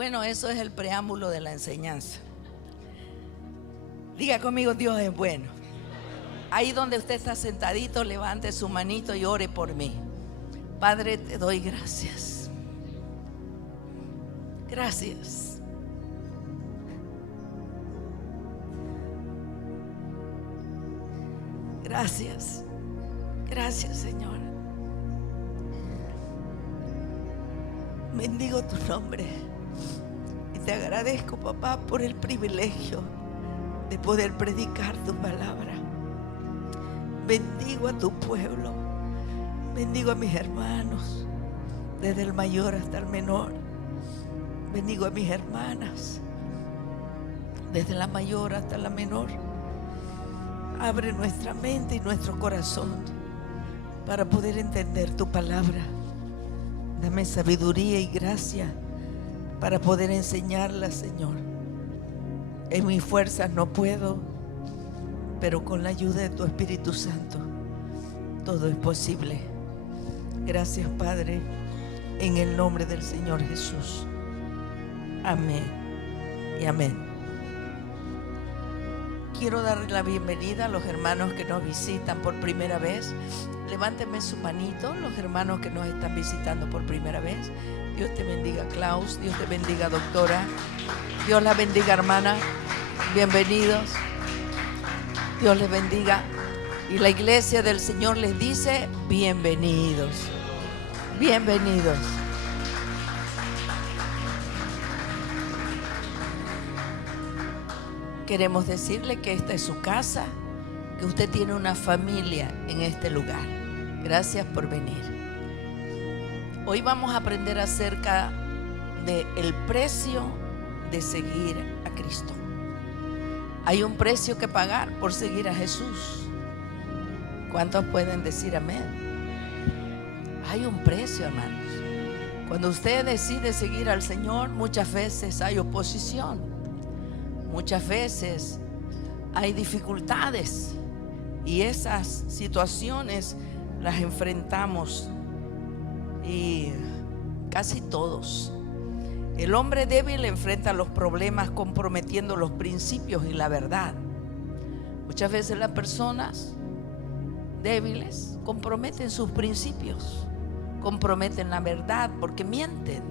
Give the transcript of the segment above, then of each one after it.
Bueno, eso es el preámbulo de la enseñanza. Diga conmigo, Dios es bueno. Ahí donde usted está sentadito, levante su manito y ore por mí. Padre, te doy gracias. Gracias. Gracias. Gracias, Señor. Bendigo tu nombre y te agradezco, papá, por el privilegio de poder predicar tu palabra. Bendigo a tu pueblo, bendigo a mis hermanos, desde el mayor hasta el menor. Bendigo a mis hermanas, desde la mayor hasta la menor. Abre nuestra mente y nuestro corazón para poder entender tu palabra. Dame sabiduría y gracia para poder enseñarla, Señor. En mis fuerzas no puedo, pero con la ayuda de tu Espíritu Santo todo es posible. Gracias, Padre, en el nombre del Señor Jesús. Amén y amén. Quiero darle la bienvenida a los hermanos que nos visitan por primera vez. Levánteme su manito, los hermanos que nos están visitando por primera vez. Dios te bendiga, Klaus. Dios te bendiga, doctora. Dios la bendiga, hermana. Bienvenidos. Dios les bendiga. Y la iglesia del Señor les dice: bienvenidos. Bienvenidos. Queremos decirle que esta es su casa, que usted tiene una familia en este lugar. Gracias por venir. Hoy vamos a aprender acerca del precio de seguir a Cristo. Hay un precio que pagar por seguir a Jesús. ¿Cuántos pueden decir amén? Hay un precio, hermanos. Cuando usted decide seguir al Señor, muchas veces hay oposición. Muchas veces hay dificultades y esas situaciones las enfrentamos, y casi todos. El hombre débil enfrenta los problemas comprometiendo los principios y la verdad. Muchas veces las personas débiles comprometen sus principios, comprometen la verdad porque mienten.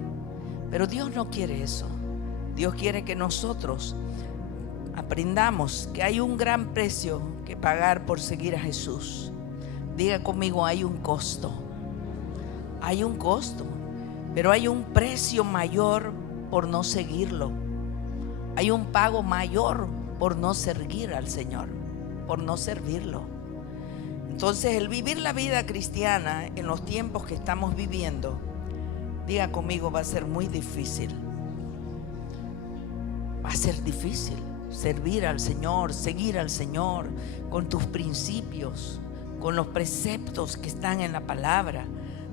Pero Dios no quiere eso. Dios quiere que nosotros aprendamos que hay un gran precio que pagar por seguir a Jesús. Diga conmigo: hay un costo. Hay un costo, pero hay un precio mayor por no seguirlo. Hay un pago mayor por no servir al Señor, por no servirlo. Entonces, el vivir la vida cristiana en los tiempos que estamos viviendo, diga conmigo, va a ser muy difícil. Va a ser difícil servir al Señor, seguir al Señor con tus principios, con los preceptos que están en la palabra.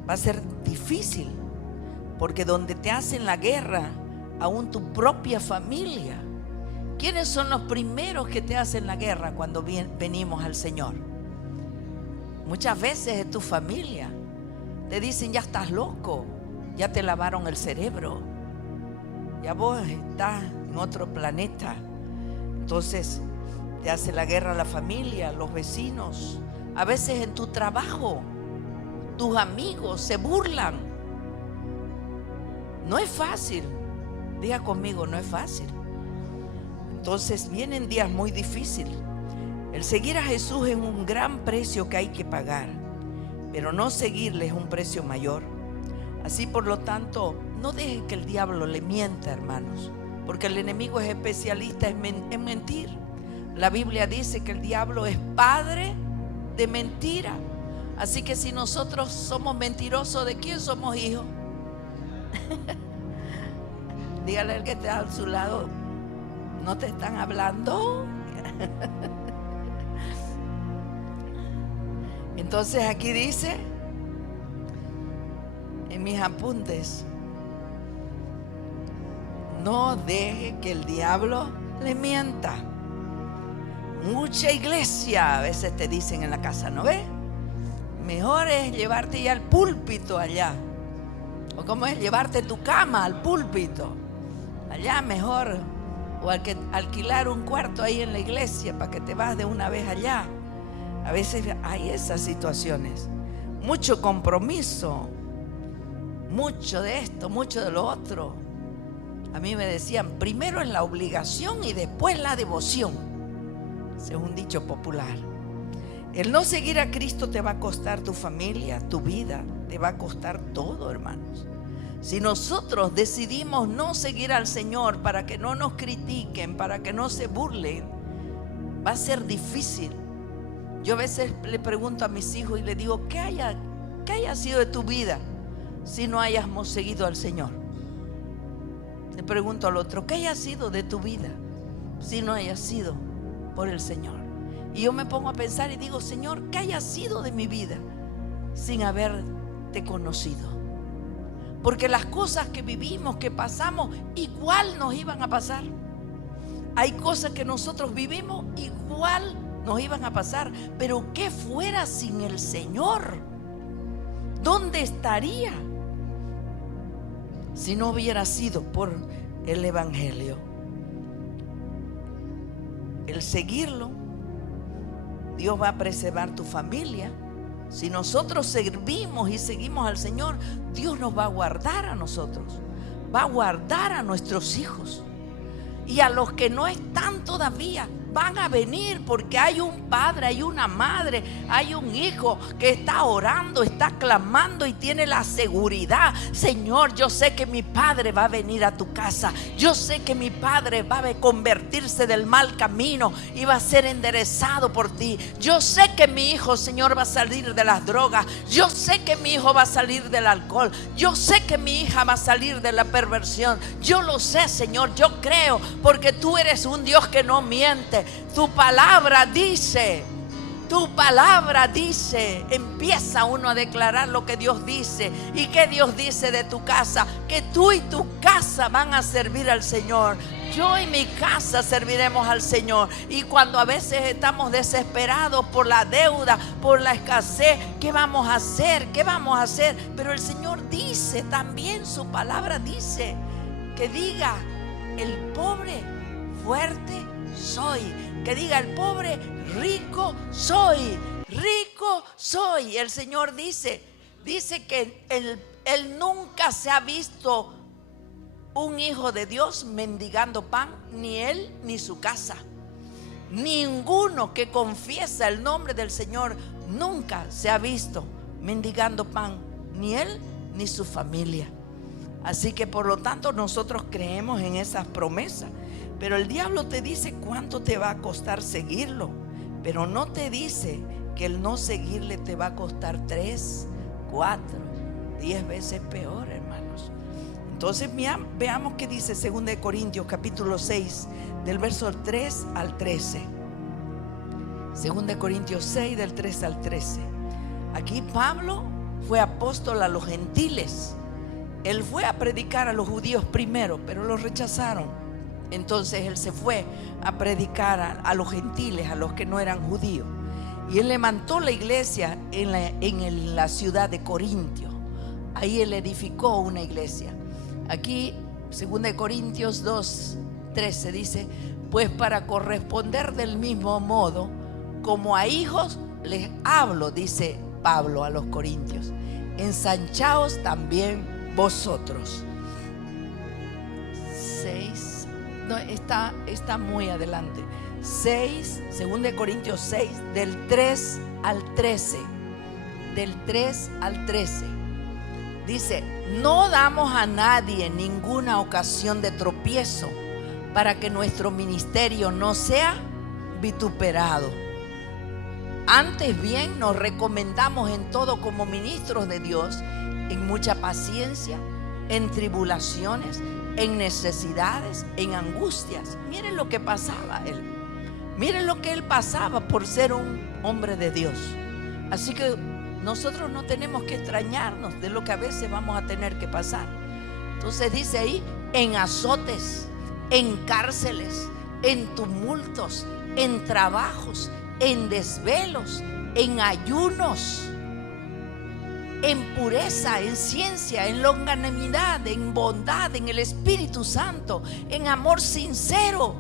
Va a ser difícil, porque donde te hacen la guerra, aún tu propia familia. ¿Quiénes son los primeros que te hacen la guerra cuando venimos al Señor? Muchas veces es tu familia. Te dicen: ya estás loco, ya te lavaron el cerebro, ya vos estás en otro planeta. Entonces te hace la guerra la familia, los vecinos. A veces en tu trabajo, tus amigos se burlan. No es fácil. Diga conmigo: no es fácil. Entonces vienen días muy difíciles. El seguir a Jesús es un gran precio que hay que pagar, pero no seguirle es un precio mayor. Así, por lo tanto, no deje que el diablo le mienta, hermanos, porque el enemigo es especialista en mentir. La Biblia dice que el diablo es padre de mentira. Así que si nosotros somos mentirosos, ¿de quién somos hijos? Dígale al que está a su lado: ¿no te están hablando? Entonces aquí dice, en mis apuntes: no deje que el diablo le mienta. Mucha iglesia a veces te dicen en la casa, ¿no ves? Mejor es llevarte ya al púlpito allá. ¿O cómo es? Llevarte tu cama al púlpito. allá mejor, o alquilar un cuarto ahí en la iglesia para que te vas de una vez allá. A veces hay esas situaciones, mucho compromiso, mucho de esto, mucho de lo otro. A mí me decían, primero es la obligación y después la devoción, según dicho popular. El no seguir a Cristo te va a costar tu familia, tu vida, te va a costar todo, hermanos. Si nosotros decidimos no seguir al Señor para que no nos critiquen, para que no se burlen, va a ser difícil. Yo a veces le pregunto a mis hijos y les digo, ¿qué haya sido de tu vida si no hayamos seguido al Señor? Le pregunto al otro, ¿qué haya sido de tu vida si no haya sido por el Señor? Y yo me pongo a pensar y digo, Señor, ¿qué haya sido de mi vida sin haberte conocido? Porque las cosas que vivimos, que pasamos, igual nos iban a pasar. Hay cosas que nosotros vivimos, igual nos iban a pasar. Pero ¿qué fuera sin el Señor? ¿Dónde estaría si no hubiera sido por el Evangelio? El seguirlo, Dios va a preservar tu familia. Si nosotros servimos y seguimos al Señor, Dios nos va a guardar a nosotros, va a guardar a nuestros hijos. Y a los que no están todavía, van a venir, porque hay un padre, hay una madre, hay un hijo que está orando, está clamando y tiene la seguridad: Señor, yo sé que mi padre va a venir a tu casa, yo sé que mi padre va a convertirse del mal camino y va a ser enderezado por ti. Yo sé que mi hijo, Señor, va a salir de las drogas, yo sé que mi hijo va a salir del alcohol, yo sé que mi hija va a salir de la perversión. Yo lo sé, Señor, yo creo, porque tú eres un Dios que no miente. Tu palabra dice, empieza uno a declarar lo que Dios dice. ¿Y qué Dios dice de tu casa? Que tú y tu casa van a servir al Señor. Yo y mi casa serviremos al Señor. Y cuando a veces estamos desesperados por la deuda, por la escasez, ¿qué vamos a hacer? ¿Qué vamos a hacer? Pero el Señor dice también, su palabra dice, que diga el pobre fuerte soy, que diga el pobre rico soy, rico soy. El Señor dice que él nunca se ha visto un hijo de Dios mendigando pan, ni él ni su casa. Ninguno que confiesa el nombre del Señor nunca se ha visto mendigando pan, ni él ni su familia. Así que por lo tanto nosotros creemos en esas promesas. Pero el diablo te dice cuánto te va a costar seguirlo, pero no te dice que el no seguirle te va a costar 3, 4, 10 veces peor, hermanos. Entonces veamos qué dice 2 Corintios capítulo 6 del verso 3 al 13. 2 Corintios 6 del 3 al 13. Aquí Pablo fue apóstol a los gentiles. Él fue a predicar a los judíos primero, pero los rechazaron. Entonces él se fue a predicar a los gentiles, a los que no eran judíos. Y él levantó la iglesia en la ciudad de Corintio. Ahí él edificó una iglesia. Aquí 2 Corintios 2:13 dice: pues para corresponder del mismo modo, como a hijos les hablo, dice Pablo a los corintios, ensanchaos también vosotros. 6. No, está muy adelante. 2 Corintios 6 del 3 al 13. Del 3 al 13 dice: no damos a nadie ninguna ocasión de tropiezo, para que nuestro ministerio no sea vituperado. Antes bien nos recomendamos en todo como ministros de Dios, en mucha paciencia, en tribulaciones, en necesidades, en angustias. Miren lo que pasaba él. Miren lo que él pasaba por ser un hombre de Dios. Así que nosotros no tenemos que extrañarnos de lo que a veces vamos a tener que pasar. Entonces dice ahí: en azotes, en cárceles, en tumultos, en trabajos, en desvelos, en ayunos. en pureza, en ciencia, en longanimidad, en bondad, en el Espíritu Santo, en amor sincero.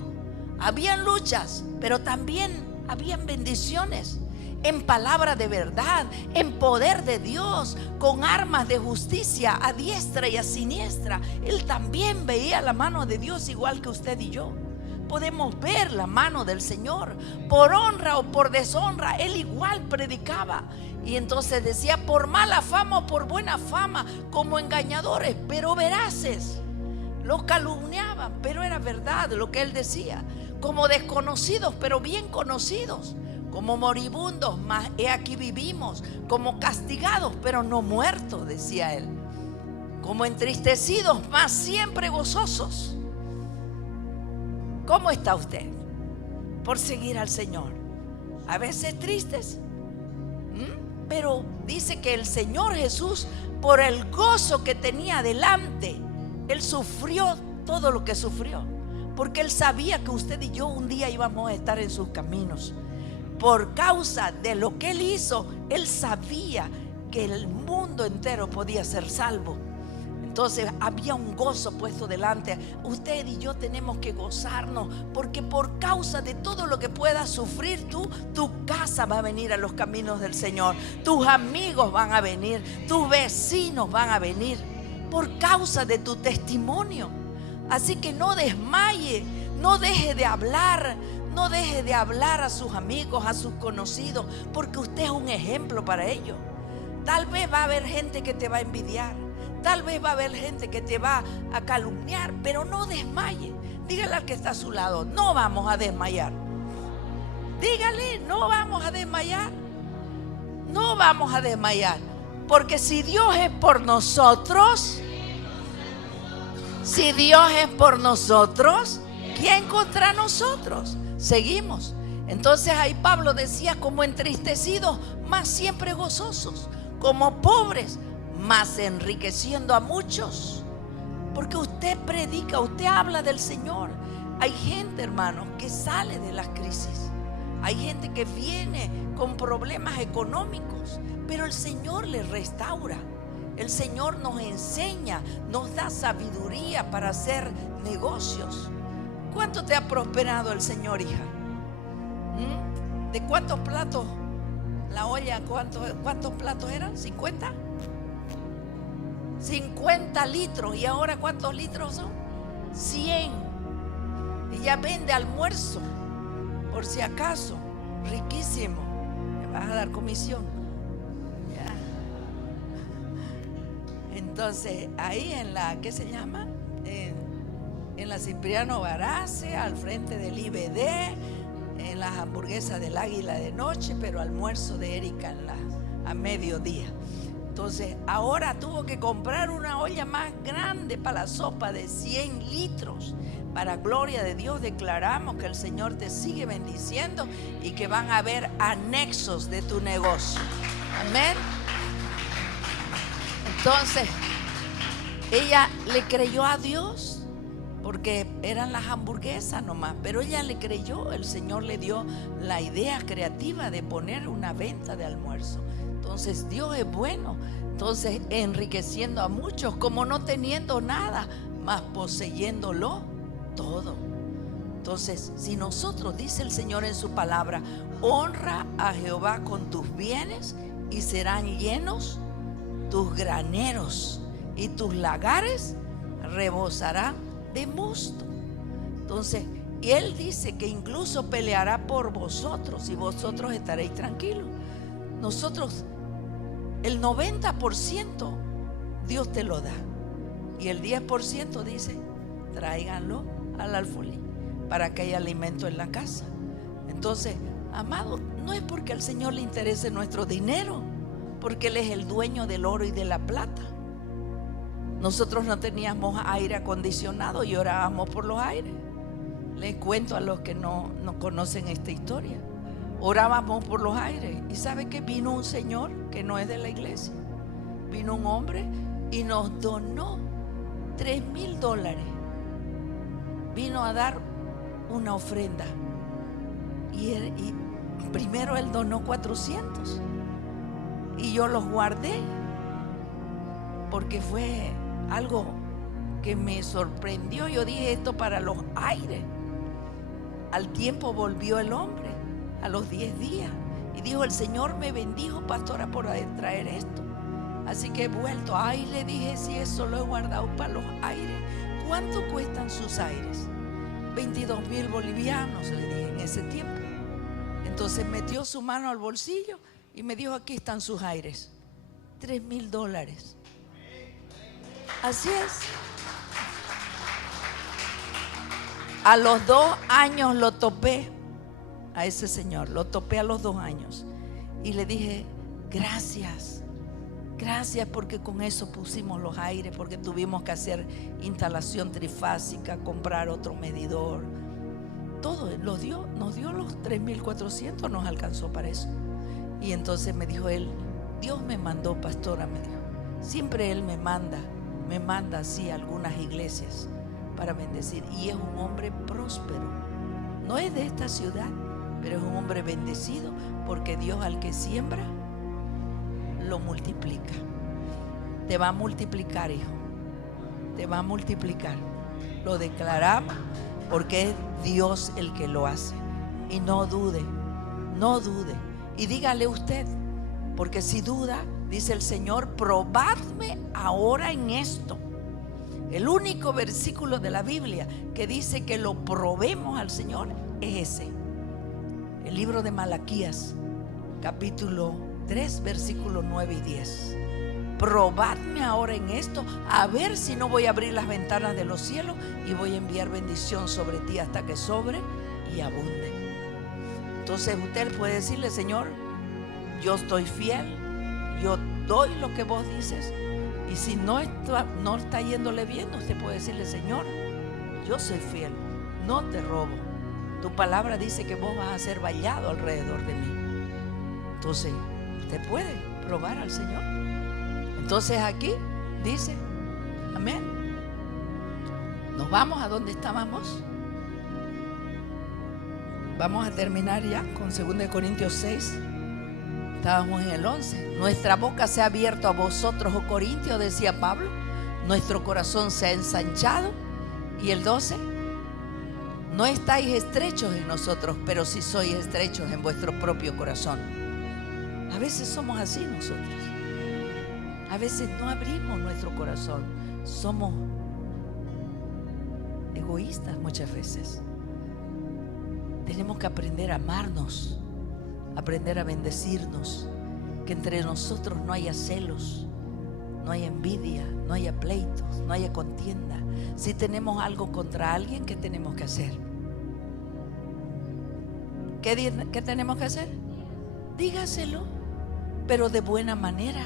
Habían luchas, pero también habían bendiciones. En palabra de verdad, en poder de Dios, con armas de justicia a diestra y a siniestra. Él también veía la mano de Dios igual que usted y yo. Podemos ver la mano del Señor. Por honra o por deshonra, Él igual predicaba. Y entonces decía, por mala fama o por buena fama, como engañadores, pero veraces. Los calumniaban, pero era verdad lo que Él decía. Como desconocidos, pero bien conocidos. Como moribundos, mas he aquí vivimos. Como castigados, pero no muertos, decía Él. Como entristecidos, mas siempre gozosos. ¿Cómo está usted por seguir al Señor? A veces tristes, pero dice que el Señor Jesús, por el gozo que tenía delante, Él sufrió todo lo que sufrió, porque Él sabía que usted y yo un día íbamos a estar en sus caminos. Por causa de lo que Él hizo, Él sabía que el mundo entero podía ser salvo. Entonces había un gozo puesto delante. Usted y yo tenemos que gozarnos, porque por causa de todo lo que puedas sufrir tú, tu casa va a venir a los caminos del Señor. Tus amigos van a venir, tus vecinos van a venir, por causa de tu testimonio. Así que no desmaye, no deje de hablar. No deje de hablar a sus amigos, a sus conocidos, porque usted es un ejemplo para ellos. Tal vez va a haber gente que te va a envidiar. Tal vez va a haber gente que te va a calumniar, pero no desmaye. Dígale al que está a su lado, no vamos a desmayar. Dígale, no vamos a desmayar. No vamos a desmayar. Porque si Dios es por nosotros, ¿quién contra nosotros? Seguimos. Entonces ahí Pablo decía, como entristecidos, mas siempre gozosos, como pobres, mas enriqueciendo a muchos. Porque usted predica, usted habla del Señor. Hay gente, hermanos, que sale de las crisis. Hay gente que viene con problemas económicos, pero el Señor les restaura. El Señor nos enseña, nos da sabiduría para hacer negocios. ¿Cuánto te ha prosperado el Señor, hija? ¿De cuántos platos? La olla, ¿cuántos platos eran? ¿50? 50 litros. ¿Y ahora cuántos litros son? 100. Ella vende almuerzo, por si acaso. Riquísimo. Me vas a dar comisión. Ya. Entonces, ahí en la, ¿qué se llama? En la Cipriano Barace, al frente del IBD, en las hamburguesas del Águila de noche, pero almuerzo de Erika a mediodía. Entonces ahora tuvo que comprar una olla más grande para la sopa de 100 litros. Para gloria de Dios declaramos que el Señor te sigue bendiciendo y que van a haber anexos de tu negocio. Amén. Entonces ella le creyó a Dios, porque eran las hamburguesas nomás, pero ella le creyó. El Señor le dio la idea creativa de poner una venta de almuerzo. Entonces Dios es bueno. Entonces enriqueciendo a muchos, como no teniendo nada, mas poseyéndolo todo. Entonces, si nosotros, dice el Señor en su palabra, honra a Jehová con tus bienes y serán llenos tus graneros y tus lagares rebosarán de mosto. Entonces, y Él dice que incluso peleará por vosotros y vosotros estaréis tranquilos. Nosotros, el 90% Dios te lo da, y el 10% dice, tráiganlo al alfolí para que haya alimento en la casa. Entonces, amado, no es porque al Señor le interese nuestro dinero, porque Él es el dueño del oro y de la plata. Nosotros no teníamos aire acondicionado y orábamos por los aires. Les cuento a los que no conocen esta historia. Orábamos por los aires. ¿Y sabe qué? Vino un señor que no es de la iglesia. Vino un hombre y nos donó $3,000. Vino a dar una ofrenda. Y primero él donó 400. Y yo los guardé. porque fue algo que me sorprendió. Yo dije, esto para los aires. Al tiempo volvió el hombre, a los 10 días, y dijo: el Señor me bendijo, pastora, por traer esto. Así que he vuelto. Ay, le dije, si eso lo he guardado para los aires. ¿Cuánto cuestan sus aires? 22,000 bolivianos, le dije en ese tiempo. Entonces metió su mano al bolsillo y me dijo: aquí están sus aires, $3,000. Así es. A los 2 años lo topé a ese señor, lo topé a los 2 años y le dije: gracias, gracias, porque con eso pusimos los aires, porque tuvimos que hacer instalación trifásica, comprar otro medidor, todo nos dio los 3,400, nos alcanzó para eso. Y entonces me dijo él: Dios me mandó, pastora, me dijo, siempre Él me manda así a algunas iglesias para bendecir, y es un hombre próspero, no es de esta ciudad, pero es un hombre bendecido, porque Dios al que siembra lo multiplica. Te va a multiplicar, hijo, te va a multiplicar. Lo declaramos porque es Dios el que lo hace. Y no dude, no dude. Y dígale usted, porque si duda, dice el Señor: probadme ahora en esto. El único versículo de la Biblia que dice que lo probemos al Señor es ese. El libro de Malaquías, capítulo 3, versículos 9 y 10. Probadme ahora en esto, a ver si no voy a abrir las ventanas de los cielos y voy a enviar bendición sobre ti hasta que sobre y abunde. Entonces usted puede decirle: Señor, yo estoy fiel, yo doy lo que vos dices. Y si no está yéndole bien, usted puede decirle: Señor, yo soy fiel, no te robo. Tu palabra dice que vos vas a ser vallado alrededor de mí. Entonces usted puede probar al Señor. Entonces aquí dice, amén. Nos vamos a donde estábamos. Vamos a terminar ya con 2 Corintios 6. Estábamos en el 11. Nuestra boca se ha abierto a vosotros, oh Corintios, decía Pablo. Nuestro corazón se ha ensanchado. Y el 12. No estáis estrechos en nosotros, pero sí sois estrechos en vuestro propio corazón. A veces somos así nosotros. A veces no abrimos nuestro corazón. Somos egoístas muchas veces. Tenemos que aprender a amarnos, aprender a bendecirnos, que entre nosotros no haya celos, no haya envidia, no haya pleitos, no haya contienda. Si tenemos algo contra alguien, ¿qué tenemos que hacer? ¿Qué tenemos que hacer? Dígaselo, pero de buena manera.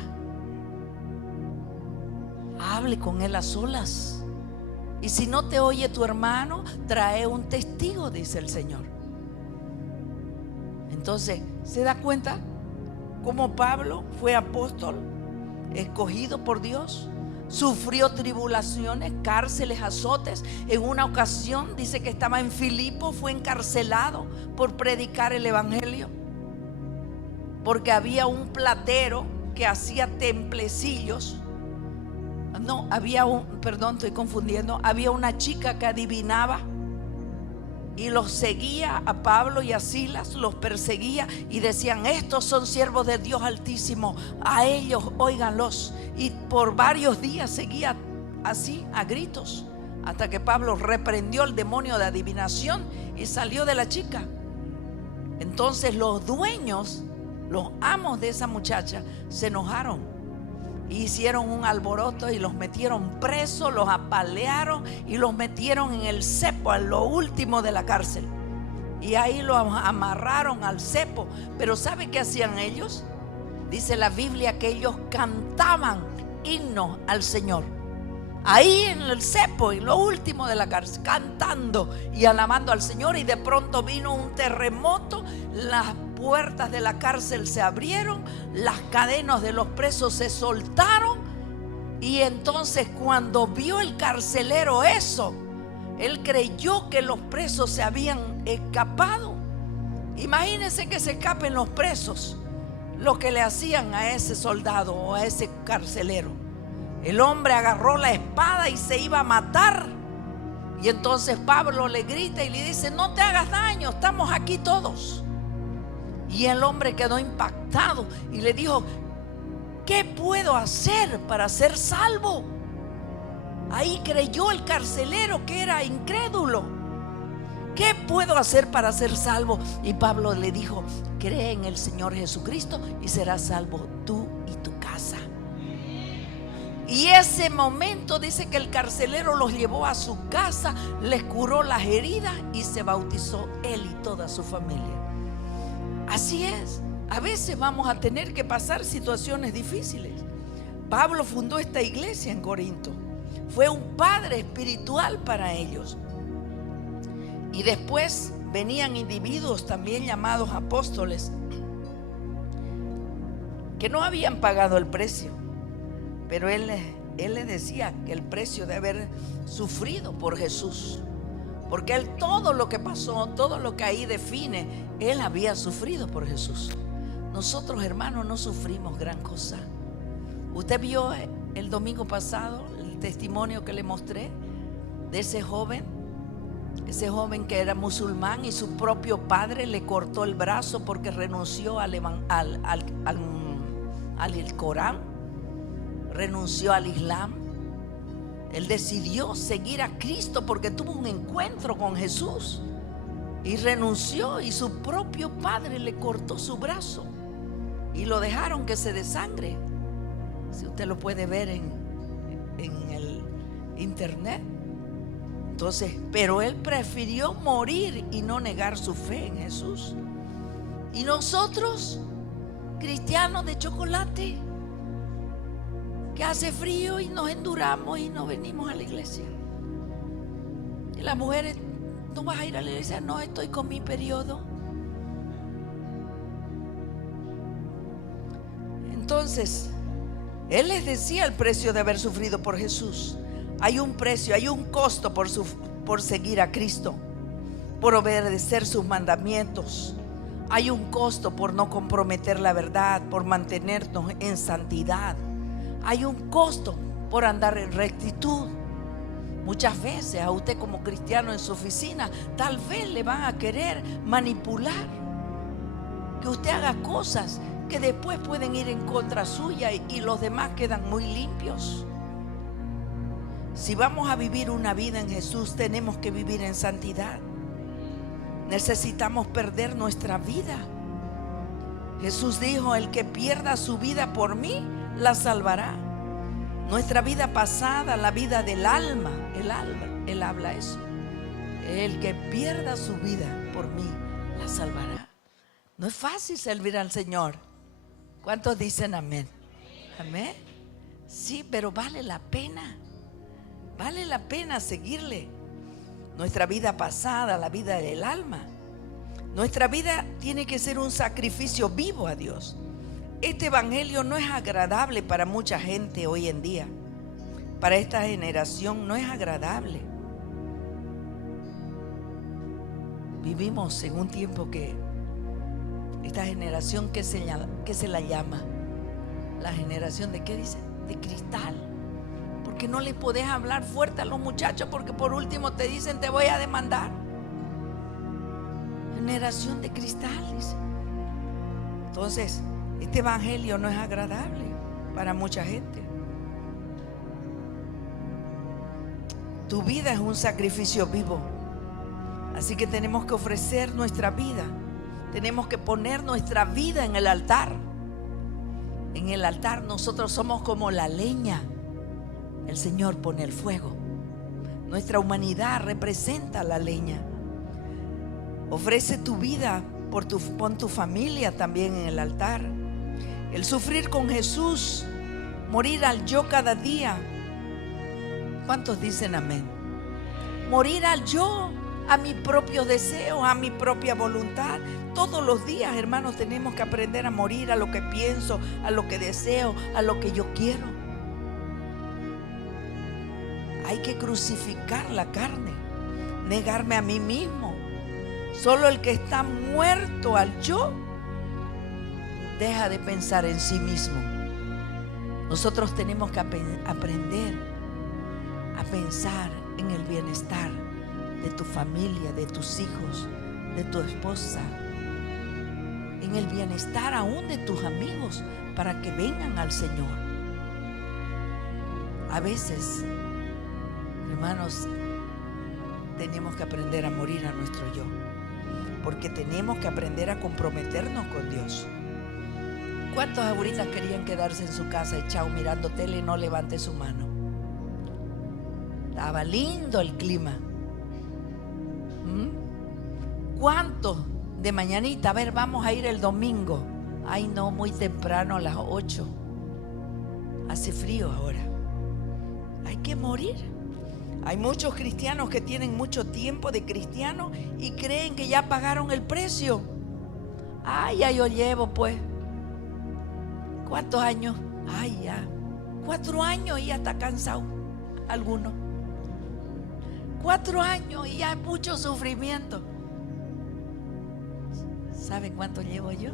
Hable con él a solas. Y si no te oye tu hermano, trae un testigo, dice el Señor. Entonces, ¿se da cuenta cómo Pablo fue apóstol, escogido por Dios? Sufrió tribulaciones, cárceles, azotes. En una ocasión dice que estaba en Filipo, fue encarcelado por predicar el evangelio, porque había un platero que hacía templecillos. No, estoy confundiendo. Había una chica que adivinaba y los seguía a Pablo y a Silas, los perseguía y decían: estos son siervos de Dios Altísimo, a ellos óiganlos. Y por varios días seguía así a gritos, hasta que Pablo reprendió el demonio de adivinación y salió de la chica. Entonces los dueños, los amos de esa muchacha, se enojaron. Hicieron un alboroto y los metieron presos, los apalearon y los metieron en el cepo, a lo último de la cárcel. Y ahí los amarraron al cepo. Pero ¿sabe qué hacían ellos? Dice la Biblia que ellos cantaban himnos al Señor. Ahí en el cepo, en lo último de la cárcel, cantando y alabando al Señor. Y de pronto vino un terremoto, las puertas de la cárcel se abrieron, las cadenas de los presos se soltaron. Y entonces cuando vio el carcelero eso, él creyó que los presos se habían escapado. Imagínense que se escapen los presos, lo que le hacían a ese soldado o a ese carcelero. El hombre agarró la espada y se iba a matar. Y entonces Pablo le grita y le dice: no te hagas daño, estamos aquí todos. Y el hombre quedó impactado y le dijo: ¿qué puedo hacer para ser salvo? Ahí creyó el carcelero, que era incrédulo. ¿Qué puedo hacer para ser salvo? Y Pablo le dijo: cree en el Señor Jesucristo y serás salvo tú y tu casa. Y ese momento dice que el carcelero los llevó a su casa, les curó las heridas y se bautizó él y toda su familia. Así es, a veces vamos a tener que pasar situaciones difíciles. Pablo fundó esta iglesia en Corinto. Fue un padre espiritual para ellos. Y después venían individuos también llamados apóstoles que no habían pagado el precio. Pero él les decía que el precio de haber sufrido por Jesús. Porque él, todo lo que pasó, todo lo que ahí define, él había sufrido por Jesús. Nosotros, hermanos, no sufrimos gran cosa. Usted vio el domingo pasado el testimonio que le mostré de ese joven que era musulmán y su propio padre le cortó el brazo porque renunció al Corán. Renunció al Islam. Él decidió seguir a Cristo porque tuvo un encuentro con Jesús y renunció, y su propio padre le cortó su brazo y lo dejaron que se desangre. Si usted lo puede ver en el internet. Entonces, pero él prefirió morir y no negar su fe en Jesús. Y nosotros, cristianos de chocolate, que hace frío y nos enduramos y no venimos a la iglesia. Y las mujeres: ¿no vas a ir a la iglesia? No, estoy con mi periodo. Entonces, él les decía el precio de haber sufrido por Jesús. Hay un precio, hay un costo por seguir a Cristo, por obedecer sus mandamientos. Hay un costo por no comprometer la verdad, por mantenernos en santidad. Hay un costo por andar en rectitud. Muchas veces a usted como cristiano en su oficina tal vez le van a querer manipular, que usted haga cosas que después pueden ir en contra suya y los demás quedan muy limpios. Si vamos a vivir una vida en Jesús, tenemos que vivir en santidad. Necesitamos perder nuestra vida. Jesús dijo: el que pierda su vida por mí, la salvará. Nuestra vida pasada, la vida del alma, él habla eso. El que pierda su vida por mí, la salvará. No es fácil servir al Señor. ¿Cuántos dicen amén? Amén. Sí, pero vale la pena. Vale la pena seguirle. Nuestra vida pasada, la vida del alma. Nuestra vida tiene que ser un sacrificio vivo a Dios. Este evangelio no es agradable para mucha gente hoy en día. Para esta generación no es agradable. Vivimos en un tiempo que esta generación que se la llama la generación de, ¿qué dice? De cristal. Porque no le podés hablar fuerte a los muchachos, porque por último te dicen: te voy a demandar. Generación de cristal, dice. Entonces, este evangelio no es agradable para mucha gente. Tu vida es un sacrificio vivo. Así que tenemos que ofrecer nuestra vida. Tenemos que poner nuestra vida en el altar. En el altar nosotros somos como la leña. El Señor pone el fuego. Nuestra humanidad representa la leña. Ofrece tu vida, pon tu familia también en el altar. El sufrir con Jesús, morir al yo cada día. ¿Cuántos dicen amén? Morir al yo, a mi propio deseo, a mi propia voluntad. Todos los días, hermanos, tenemos que aprender a morir a lo que pienso, a lo que deseo, a lo que yo quiero. Hay que crucificar la carne, negarme a mí mismo. Solo el que está muerto al yo deja de pensar en sí mismo. Nosotros tenemos que aprender a pensar en el bienestar de tu familia, de tus hijos, de tu esposa, en el bienestar aún de tus amigos, para que vengan al Señor. A veces, hermanos, tenemos que aprender a morir a nuestro yo, porque tenemos que aprender a comprometernos con Dios. ¿Cuántos ahorita querían quedarse en su casa echados mirando tele y no levante su mano? Estaba lindo el clima. ¿Cuántos de mañanita? A ver, vamos a ir el domingo. Ay, no, muy temprano, a las 8. Hace frío ahora. Hay que morir. Hay muchos cristianos que tienen mucho tiempo de cristiano y creen que ya pagaron el precio. Ay, ya yo llevo pues. ¿Cuántos años? Ay, ya. 4 años y ya está cansado. Algunos. 4 años y ya mucho sufrimiento. ¿Sabe cuánto llevo yo?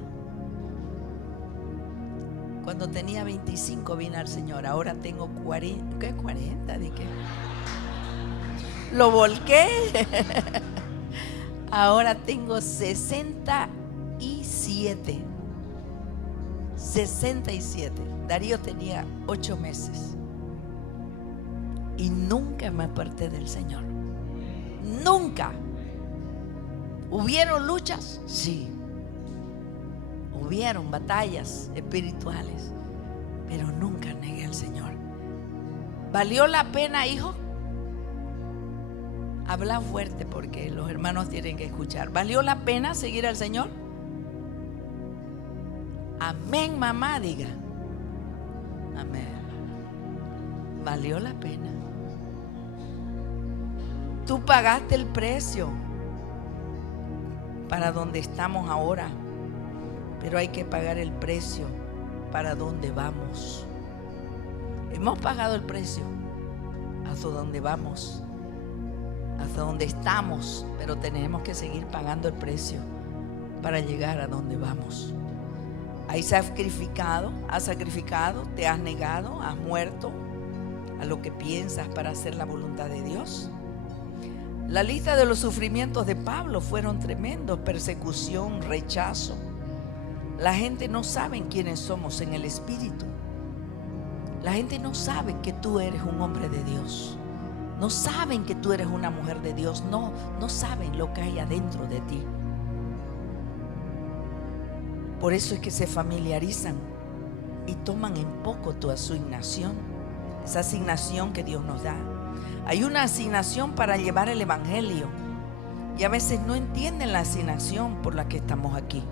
Cuando tenía 25 vine al Señor. Ahora tengo 40. ¿Qué 40? ¿De qué? Lo volqué. Ahora tengo 67. 67. Darío tenía 8 meses. Y nunca me aparté del Señor. Nunca. ¿Hubieron luchas? Sí. Hubieron batallas espirituales, pero nunca negué al Señor. ¿Valió la pena, hijo? Habla fuerte porque los hermanos tienen que escuchar. ¿Valió la pena seguir al Señor? Amén, mamá, diga. Amén. Valió la pena. Tú pagaste el precio para donde estamos ahora, pero hay que pagar el precio para donde vamos. Hemos pagado el precio hasta donde vamos, hasta donde estamos, pero tenemos que seguir pagando el precio para llegar a donde vamos. Has sacrificado, te has negado, has muerto a lo que piensas para hacer la voluntad de Dios. La lista de los sufrimientos de Pablo fueron tremendos: persecución, rechazo. La gente no sabe quiénes somos en el Espíritu. La gente no sabe que tú eres un hombre de Dios. No saben que tú eres una mujer de Dios. No saben lo que hay adentro de ti. Por eso es que se familiarizan y toman en poco tu asignación, esa asignación que Dios nos da. Hay una asignación para llevar el evangelio y a veces no entienden la asignación por la que estamos aquí.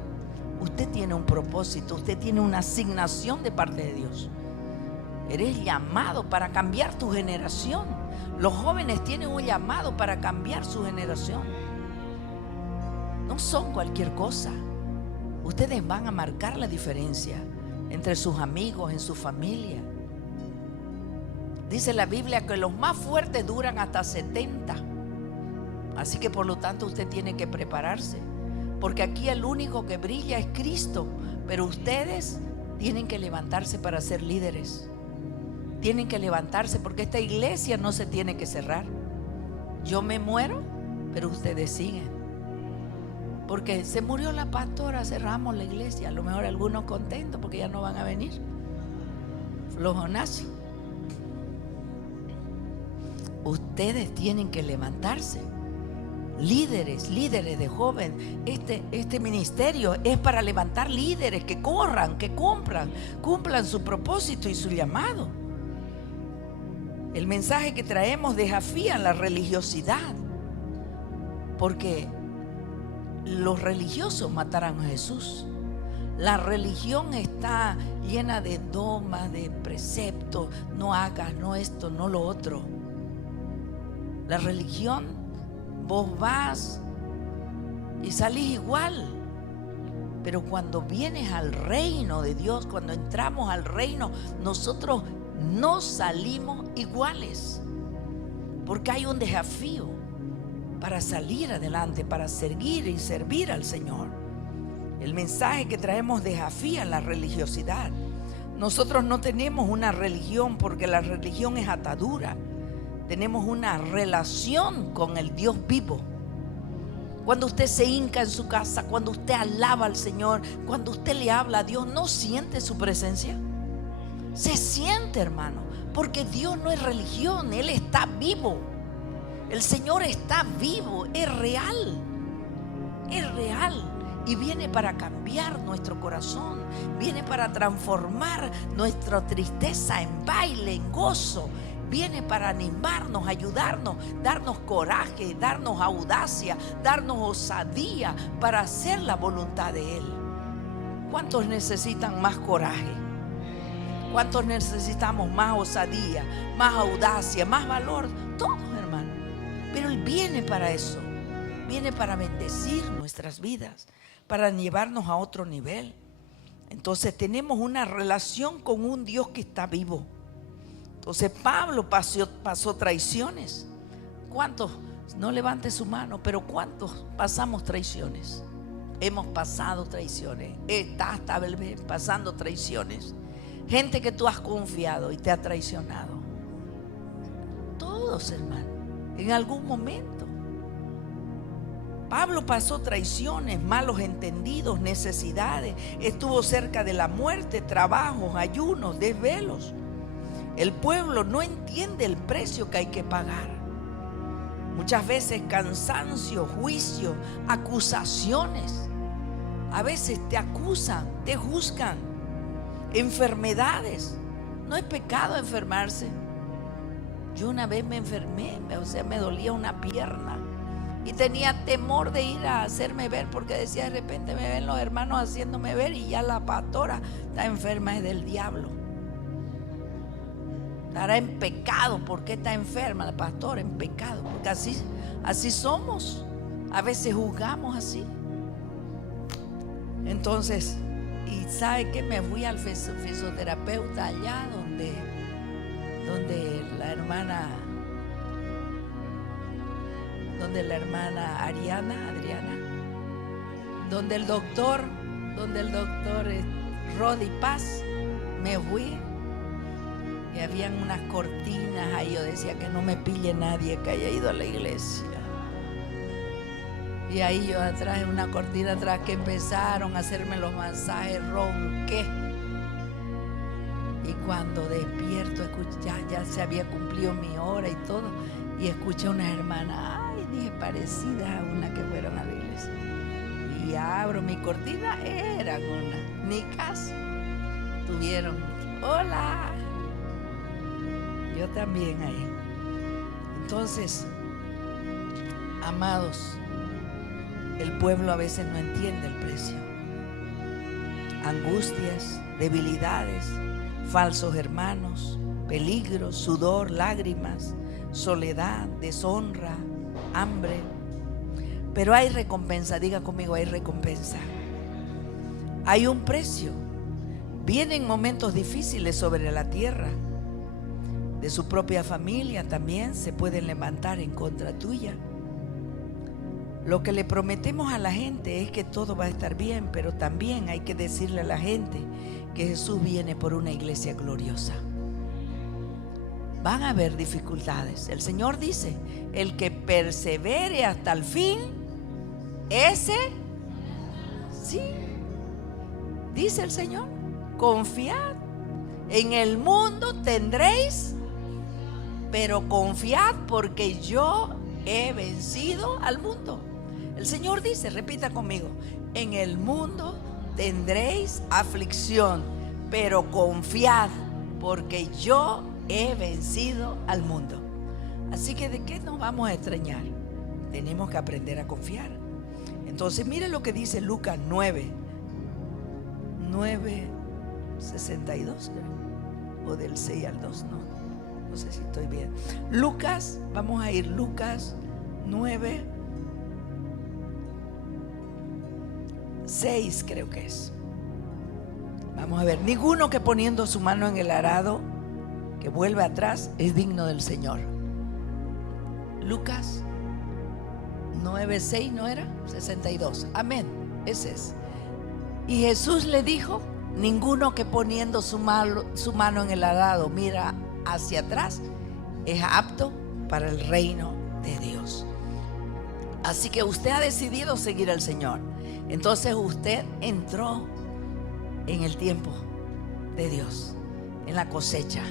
Usted tiene un propósito, usted tiene una asignación de parte de Dios. Eres llamado para cambiar tu generación. Los jóvenes tienen un llamado para cambiar su generación. No son cualquier cosa. Ustedes van a marcar la diferencia entre sus amigos, en su familia. Dice la Biblia que los más fuertes duran hasta 70. Así que por lo tanto usted tiene que prepararse, porque aquí el único que brilla es Cristo. Pero ustedes tienen que levantarse para ser líderes. Tienen que levantarse porque esta iglesia no se tiene que cerrar. Yo me muero, pero ustedes siguen. Porque se murió la pastora, cerramos la iglesia. A lo mejor algunos contentos porque ya no van a venir. Flojonazo. Ustedes tienen que levantarse. Líderes de joven. Este ministerio es para levantar líderes que corran, que cumplan su propósito y su llamado. El mensaje que traemos desafía la religiosidad, porque los religiosos mataron a Jesús. La religión está llena de dogmas, de preceptos. No hagas, no esto, no lo otro. La religión, vos vas y salís igual. Pero cuando vienes al reino de Dios, cuando entramos al reino, nosotros no salimos iguales, porque hay un desafío para salir adelante, para seguir y servir al Señor. El mensaje que traemos desafía la religiosidad, Nosotros no tenemos una religión, porque la religión es atadura. Tenemos una relación con el Dios vivo. Cuando usted se hinca en su casa, cuando usted alaba al Señor, cuando usted le habla a Dios, ¿no siente su presencia? Se siente, hermano, porque Dios no es religión, Él está vivo. El Señor está vivo, es real. Es real y viene para cambiar nuestro corazón, viene para transformar nuestra tristeza en baile, en gozo. Viene para animarnos, ayudarnos, darnos coraje, darnos audacia, darnos osadía para hacer la voluntad de Él. ¿Cuántos necesitan más coraje? ¿Cuántos necesitamos más osadía, más audacia, más valor? Todos, hermano. Pero Él viene para eso. Viene para bendecir nuestras vidas, para llevarnos a otro nivel. Entonces tenemos una relación con un Dios que está vivo. Entonces Pablo pasó traiciones. ¿Cuántos? No levante su mano, pero ¿cuántos pasamos traiciones? Hemos pasado traiciones. Estás tal vez pasando traiciones. Gente que tú has confiado y te ha traicionado. Todos, hermano, en algún momento. Pablo pasó traiciones, malos entendidos, necesidades. Estuvo cerca de la muerte, trabajos, ayunos, desvelos. El pueblo no entiende el precio que hay que pagar. Muchas veces cansancio, juicio, acusaciones. A veces te acusan, te juzgan. Enfermedades. No es pecado enfermarse. Yo una vez me enfermé, me dolía una pierna. Y tenía temor de ir a hacerme ver, porque decía, de repente me ven los hermanos haciéndome ver y ya la pastora está enferma, es del diablo. Estará en pecado. ¿Por qué está enferma la pastora? En pecado. Porque así somos. A veces juzgamos así. Entonces, ¿y sabe qué? Me fui al fisioterapeuta allá donde la hermana Adriana, donde el doctor Rodi Paz. Me fui y habían unas cortinas ahí. Yo decía que no me pille nadie que haya ido a la iglesia. Y ahí yo atrás, en una cortina atrás, que empezaron a hacerme los masajes, ronqué. Y cuando despierto, ya se había cumplido mi hora y todo, y escuché a unas hermanas, dije, parecidas a una que fueron a la iglesia. Y abro mi cortina, eran unas, ni caso. Tuvieron, hola. Yo también ahí. Entonces, amados, el pueblo a veces no entiende el precio. Angustias, debilidades, falsos hermanos, peligros, sudor, lágrimas, soledad, deshonra, hambre. Pero hay recompensa. Diga conmigo, hay recompensa. Hay un precio. Vienen momentos difíciles sobre la tierra. De su propia familia también se pueden levantar en contra tuya. Lo que le prometemos a la gente es que todo va a estar bien, pero también hay que decirle a la gente que Jesús viene por una iglesia gloriosa. Van a haber dificultades. El Señor dice, el que persevere hasta el fin, ese, sí, dice el Señor, confiad. En el mundo tendréis, pero confiad porque yo he vencido al mundo. El Señor dice, repita conmigo, en el mundo tendréis aflicción, pero confiad porque yo he vencido al mundo. Así que ¿de qué nos vamos a extrañar? Tenemos que aprender a confiar. Entonces mire lo que dice Lucas 9:62, o del 6 al 2, no sé si estoy bien. Lucas, vamos a ir Lucas 9:6 creo que es. Vamos a ver, ninguno que poniendo su mano en el arado que vuelve atrás es digno del Señor. Lucas 9:6, ¿no era? 62. Amén, ese es. Y Jesús le dijo, ninguno que poniendo su mano en el arado mira hacia atrás es apto para el reino de Dios. Así que usted ha decidido seguir al Señor. Entonces usted entró en el tiempo de Dios, en la cosecha.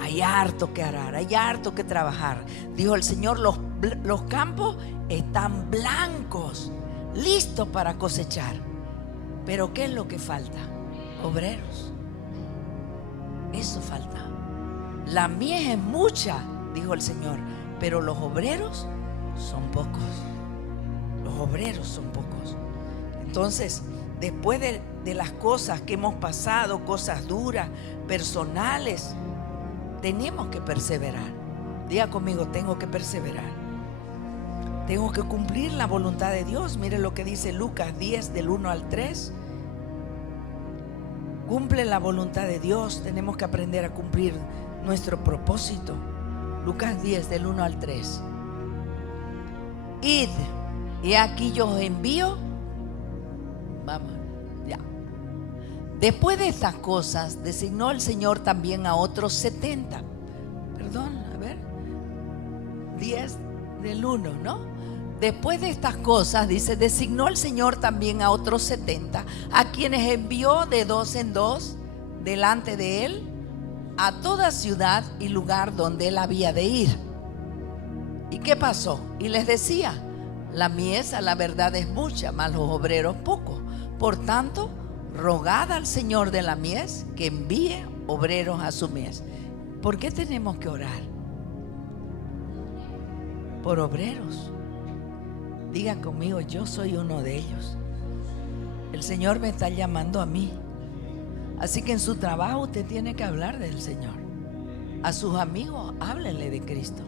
Hay harto que arar, hay harto que trabajar. Dijo el Señor, los campos están blancos, listos para cosechar. Pero ¿qué es lo que falta? Obreros. Eso falta. La mies es mucha, dijo el Señor, pero los obreros son pocos. Los obreros son pocos. Entonces, después de las cosas que hemos pasado, cosas duras, personales, tenemos que perseverar. Diga conmigo, tengo que perseverar. Tengo que cumplir la voluntad de Dios. Mire lo que dice Lucas 10 del 1 al 3. Cumple la voluntad de Dios. Tenemos que aprender a cumplir nuestro propósito. Lucas 10 del 1 al 3. Id, y aquí yo os envío. Vamos, ya. Después de estas cosas, designó el Señor también a otros 70. Perdón, a ver. 10 del 1, ¿no? Después de estas cosas, dice, designó el Señor también a otros 70, a quienes envió de dos en dos delante de él a toda ciudad y lugar donde él había de ir. ¿Y qué pasó? Y les decía, la mies a la verdad es mucha, mas los obreros pocos. Por tanto, rogad al Señor de la mies que envíe obreros a su mies. ¿Por qué tenemos que orar? Por obreros. Diga conmigo, yo soy uno de ellos. El Señor me está llamando a mí. Así que en su trabajo usted tiene que hablar del Señor. A sus amigos, háblenle de Cristo.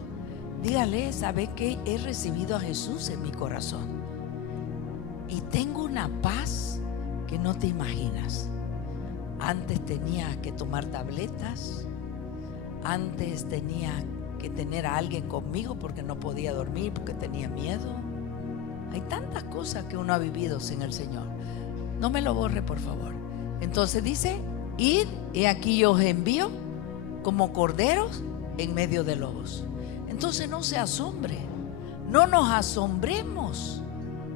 Dígale, ¿sabe qué? He recibido a Jesús en mi corazón y tengo una paz que no te imaginas. Antes tenía que tomar tabletas. Antes tenía que tener a alguien conmigo porque no podía dormir, porque tenía miedo. Hay tantas cosas que uno ha vivido sin el Señor. No me lo borre, por favor. Entonces dice, id, y aquí yo os envío como corderos en medio de lobos. Entonces no se asombre, no nos asombremos,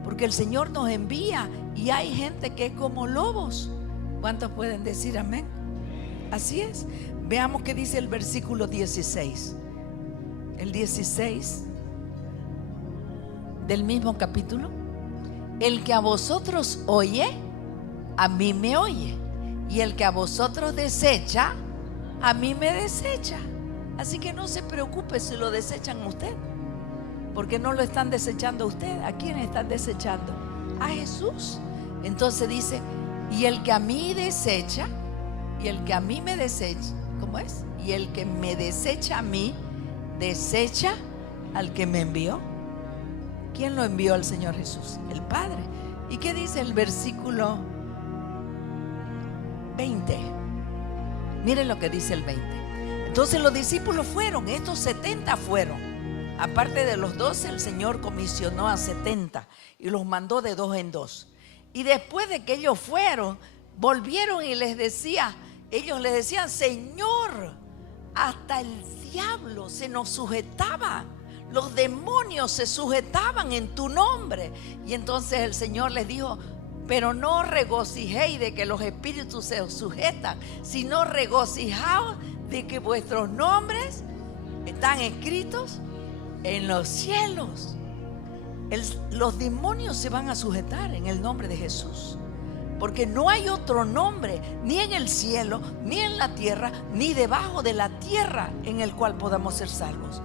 porque el Señor nos envía y hay gente que es como lobos. ¿Cuántos pueden decir amén? Así es. Veamos qué dice el versículo 16. El 16 del mismo capítulo. El que a vosotros oye, a mí me oye, y el que a vosotros desecha, a mí me desecha. Así que no se preocupe si lo desechan a usted, porque no lo están desechando a usted. ¿A quién están desechando? A Jesús. Entonces dice, y el que a mí desecha, y el que a mí me desecha, ¿cómo es? Y el que me desecha a mí, desecha al que me envió. ¿Quién lo envió al Señor Jesús? El Padre. ¿Y qué dice el versículo 20? Miren lo que dice el 20. Entonces los discípulos fueron, estos 70 fueron. Aparte de los 12, el Señor comisionó a 70 y los mandó de dos en dos. Y después de que ellos fueron, volvieron y ellos les decían, Señor, hasta el diablo se nos sujetaba. Los demonios se sujetaban en tu nombre. Y entonces el Señor les dijo, pero no regocijéis de que los espíritus se sujetan, sino regocijaos de que vuestros nombres están escritos en los cielos. Los demonios se van a sujetar en el nombre de Jesús, porque no hay otro nombre, ni en el cielo, ni en la tierra, ni debajo de la tierra, en el cual podamos ser salvos.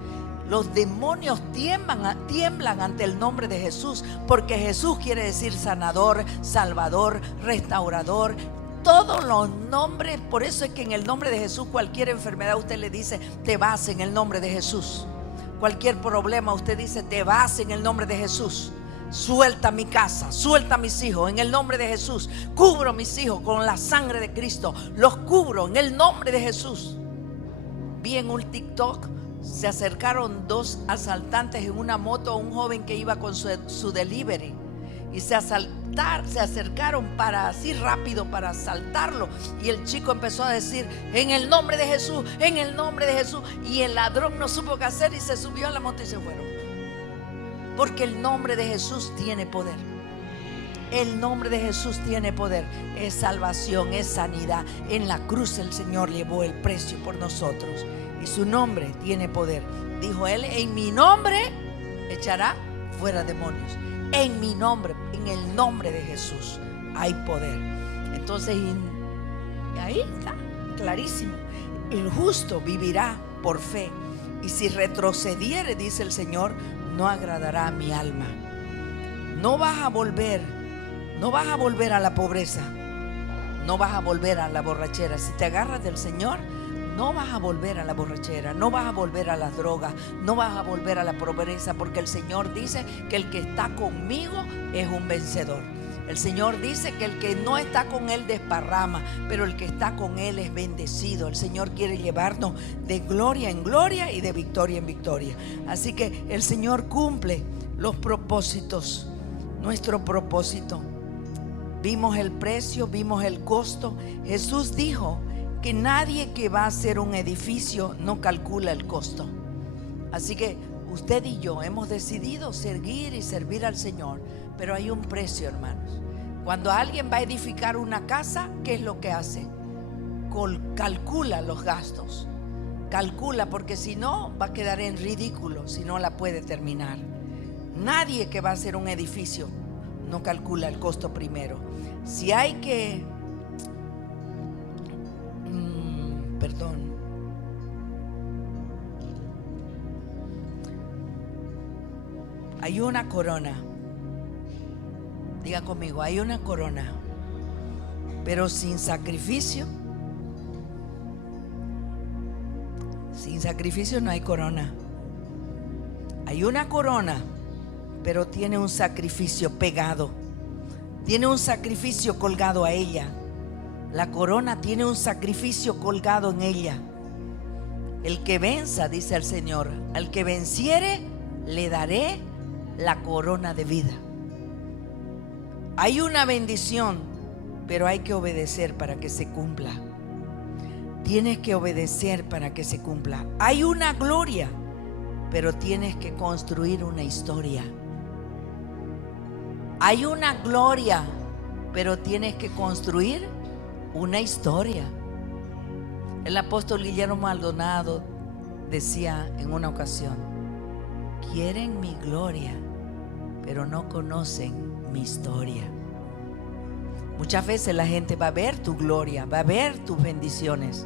Los demonios tiemblan ante el nombre de Jesús, porque Jesús quiere decir sanador, salvador, restaurador. Todos los nombres. Por eso es que en el nombre de Jesús cualquier enfermedad usted le dice, te vas en el nombre de Jesús. Cualquier problema usted dice, te vas en el nombre de Jesús. Suelta mi casa, suelta a mis hijos en el nombre de Jesús. Cubro a mis hijos con la sangre de Cristo. Los cubro en el nombre de Jesús. Vi en un TikTok, se acercaron dos asaltantes en una moto a un joven que iba con su delivery. y se acercaron para así rápido para asaltarlo, y el chico empezó a decir: en el nombre de Jesús, en el nombre de Jesús. Y el ladrón no supo qué hacer y se subió a la moto y se fueron, porque el nombre de Jesús tiene poder. El nombre de Jesús tiene poder. Es salvación, es sanidad. En la cruz el Señor llevó el precio por nosotros y su nombre tiene poder. Dijo él: en mi nombre echará fuera demonios. En mi nombre, en el nombre de Jesús hay poder. Entonces ahí está clarísimo: el justo vivirá por fe, y si retrocediere, dice el Señor, no agradará a mi alma. No vas a volver a la pobreza, no vas a volver a la borrachera. Si te agarras del Señor, no vas a volver a la borrachera, no vas a volver a las drogas, no vas a volver a la pobreza, porque el Señor dice que el que está conmigo es un vencedor. El Señor dice que el que no está con Él desparrama, pero el que está con Él es bendecido. El Señor quiere llevarnos de gloria en gloria y de victoria en victoria. Así que el Señor cumple los propósitos, nuestro propósito. Vimos el precio, vimos el costo. Jesús dijo que nadie que va a hacer un edificio no calcula el costo. Así que usted y yo hemos decidido seguir y servir al Señor, pero hay un precio, hermanos. Cuando alguien va a edificar una casa, ¿qué es lo que hace? Calcula los gastos. Calcula, porque si no va a quedar en ridículo si no la puede terminar. Nadie que va a hacer un edificio no calcula el costo primero. Si hay que hay una corona. Diga conmigo: hay una corona, pero sin sacrificio no hay corona. Hay una corona, pero tiene un sacrificio pegado, tiene un sacrificio colgado a ella. La corona tiene un sacrificio colgado en ella. El que venza, dice el Señor, al que venciere le daré la corona de vida. Hay una bendición, pero hay que obedecer para que se cumpla. Tienes que obedecer para que se cumpla. Hay una gloria, pero tienes que construir una historia. Hay una gloria, pero tienes que construir una historia. El apóstol Guillermo Maldonado decía en una ocasión: quieren mi gloria, pero no conocen mi historia. Muchas veces la gente va a ver tu gloria, va a ver tus bendiciones,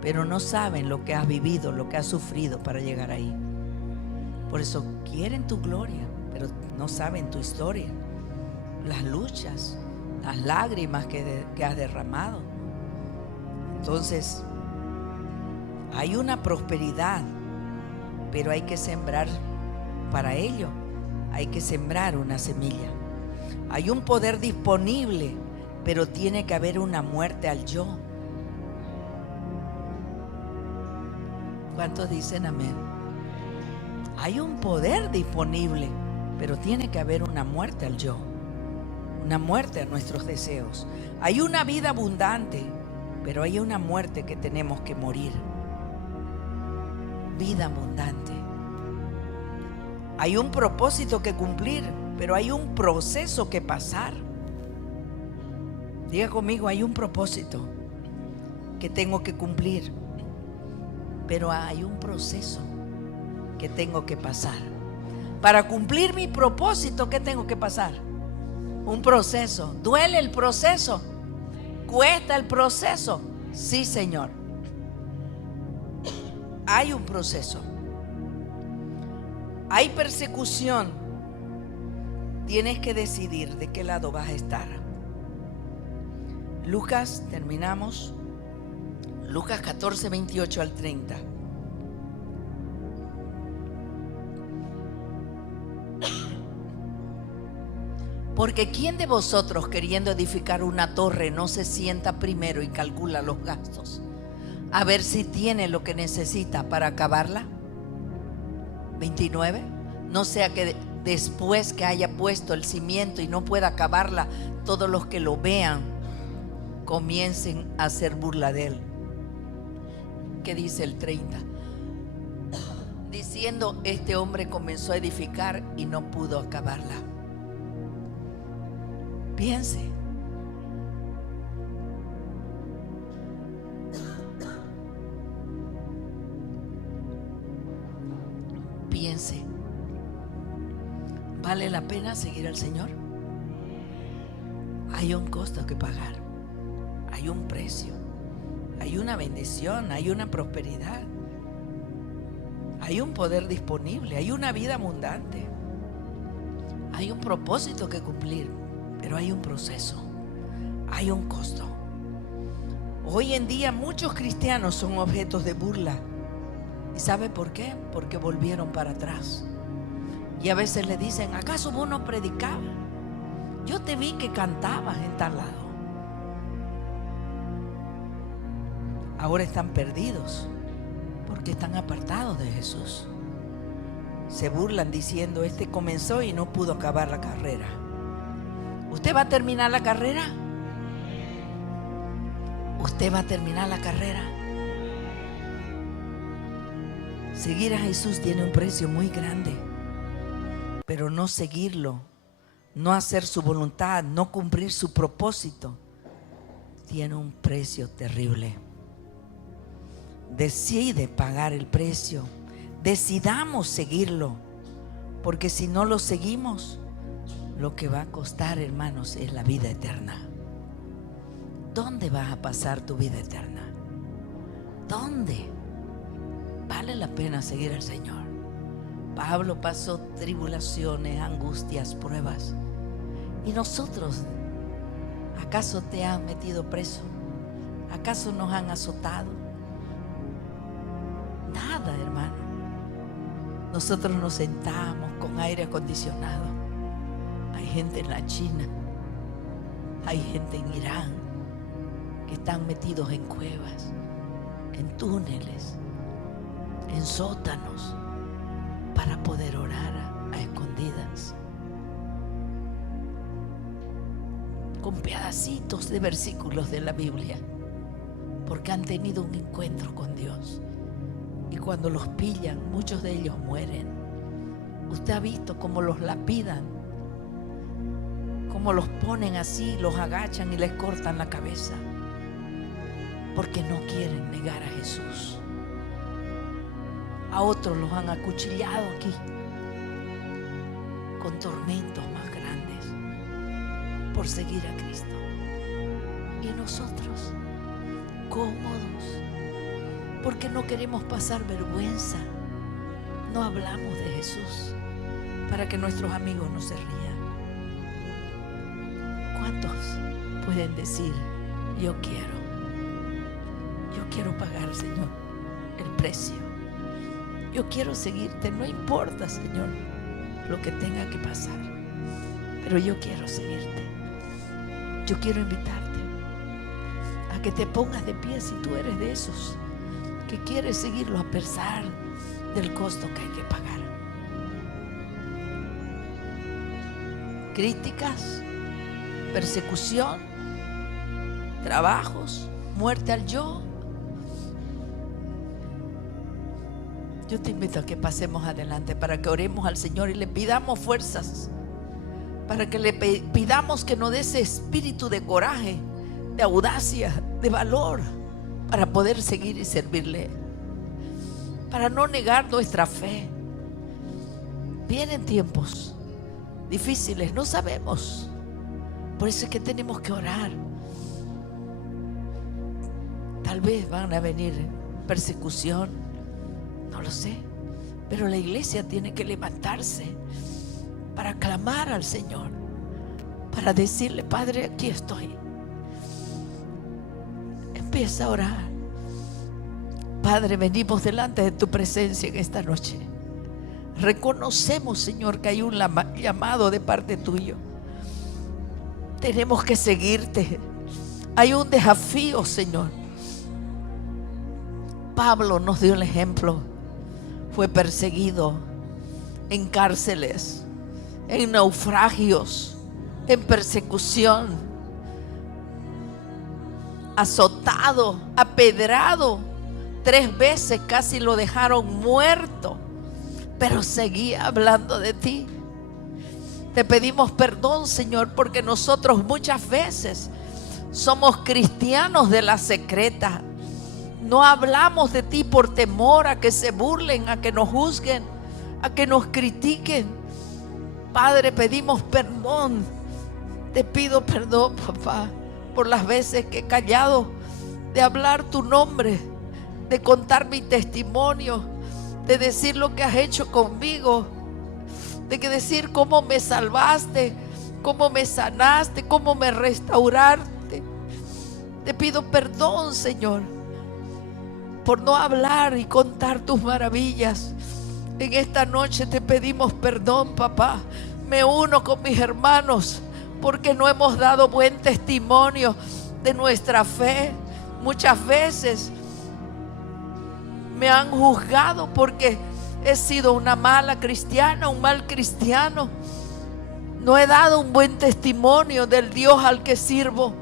pero no saben lo que has vivido, lo que has sufrido para llegar ahí. Por eso quieren tu gloria, pero no saben tu historia, las luchas, las lágrimas que has derramado. Entonces, hay una prosperidad, pero hay que sembrar. Para ello hay que sembrar una semilla. Hay un poder disponible, pero tiene que haber una muerte al yo. ¿Cuántos dicen amén? Hay un poder disponible, pero tiene que haber una muerte al yo, una muerte a nuestros deseos. Hay una vida abundante, pero hay una muerte que tenemos que morir. Vida abundante. Hay un propósito que cumplir, pero hay un proceso que pasar. Diga conmigo: hay un propósito que tengo que cumplir, pero hay un proceso que tengo que pasar. Para cumplir mi propósito, ¿qué tengo que pasar? Un proceso. ¿Duele el proceso? ¿Cuesta el proceso? Sí, Señor. Hay un proceso. Hay persecución. Tienes que decidir de qué lado vas a estar. Lucas, terminamos. Lucas 14, 28 al 30. Porque ¿quién de vosotros, queriendo edificar una torre, no se sienta primero y calcula los gastos, a ver si tiene lo que necesita para acabarla? 29. No sea que después que haya puesto el cimiento y no pueda acabarla, todos los que lo vean comiencen a hacer burla de él. ¿Qué dice el 30? Diciendo, este hombre comenzó a edificar y no pudo acabarla. Piense. Piense. ¿Vale la pena seguir al Señor? Hay un costo que pagar. Hay un precio. Hay una bendición. Hay una prosperidad. Hay un poder disponible. Hay una vida abundante. Hay un propósito que cumplir. Pero hay un proceso. Hay un costo. Hoy en día muchos cristianos son objetos de burla. ¿Y sabe por qué? Porque volvieron para atrás. Y a veces le dicen, ¿acaso vos no predicabas? Yo te vi que cantabas en tal lado. Ahora están perdidos porque están apartados de Jesús. Se burlan diciendo, este comenzó y no pudo acabar la carrera. ¿Usted va a terminar la carrera? ¿Usted va a terminar la carrera? Seguir a Jesús tiene un precio muy grande, pero no seguirlo, no hacer su voluntad, no cumplir su propósito, tiene un precio terrible. Decide pagar el precio, decidamos seguirlo, porque si no lo seguimos, lo que va a costar, hermanos, es la vida eterna. ¿Dónde vas a pasar tu vida eterna? ¿Dónde? Vale la pena seguir al Señor. Pablo pasó tribulaciones, angustias, pruebas. ¿Y nosotros? ¿Acaso te han metido preso? ¿Acaso nos han azotado? Nada, hermano. Nosotros nos sentamos con aire acondicionado. Hay gente en la China, hay gente en Irán que están metidos en cuevas, en túneles, en sótanos, para poder orar a escondidas, con pedacitos de versículos de la Biblia, porque han tenido un encuentro con Dios. Y cuando los pillan, muchos de ellos mueren. Usted ha visto cómo los lapidan, cómo los ponen así, los agachan y les cortan la cabeza, porque no quieren negar a Jesús. A otros los han acuchillado aquí con tormentos más grandes por seguir a Cristo. Y nosotros, cómodos, porque no queremos pasar vergüenza, no hablamos de Jesús para que nuestros amigos no se rían. ¿Cuántos pueden decir, yo quiero pagar, Señor, el precio? Yo quiero seguirte, no importa, Señor, lo que tenga que pasar, pero yo quiero seguirte. Yo quiero invitarte a que te pongas de pie si tú eres de esos que quieres seguirlo a pesar del costo que hay que pagar. Críticas, persecución, trabajos, muerte al yo. Yo te invito a que pasemos adelante para que oremos al Señor y le pidamos fuerzas, para que le pidamos que nos dé ese espíritu de coraje, de audacia, de valor, para poder seguir y servirle, para no negar nuestra fe. Vienen tiempos difíciles, no sabemos, por eso es que tenemos que orar. Tal vez van a venir persecución, no lo sé, pero la iglesia tiene que levantarse para clamar al Señor, para decirle, Padre, aquí estoy. Empieza a orar. Padre, venimos delante de tu presencia en esta noche. Reconocemos, Señor, que hay un llamado de parte tuyo. Tenemos que seguirte. Hay un desafío, Señor. Pablo nos dio el ejemplo. Fue perseguido en cárceles, en naufragios, en persecución, azotado, apedrado. 3 veces casi lo dejaron muerto, pero seguía hablando de ti. Te pedimos perdón, Señor, porque nosotros muchas veces somos cristianos de la secreta. No hablamos de ti por temor a que se burlen, a que nos juzguen, a que nos critiquen. Padre, pedimos perdón. Te pido perdón, papá, por las veces que he callado de hablar tu nombre, de contar mi testimonio, de decir lo que has hecho conmigo, de que decir cómo me salvaste, cómo me sanaste, cómo me restauraste. Te pido perdón, Señor, por no hablar y contar tus maravillas. En esta noche te pedimos perdón, papá. Me uno con mis hermanos porque no hemos dado buen testimonio de nuestra fe. Muchas veces me han juzgado porque he sido una mala cristiana, un mal cristiano. No he dado un buen testimonio del Dios al que sirvo.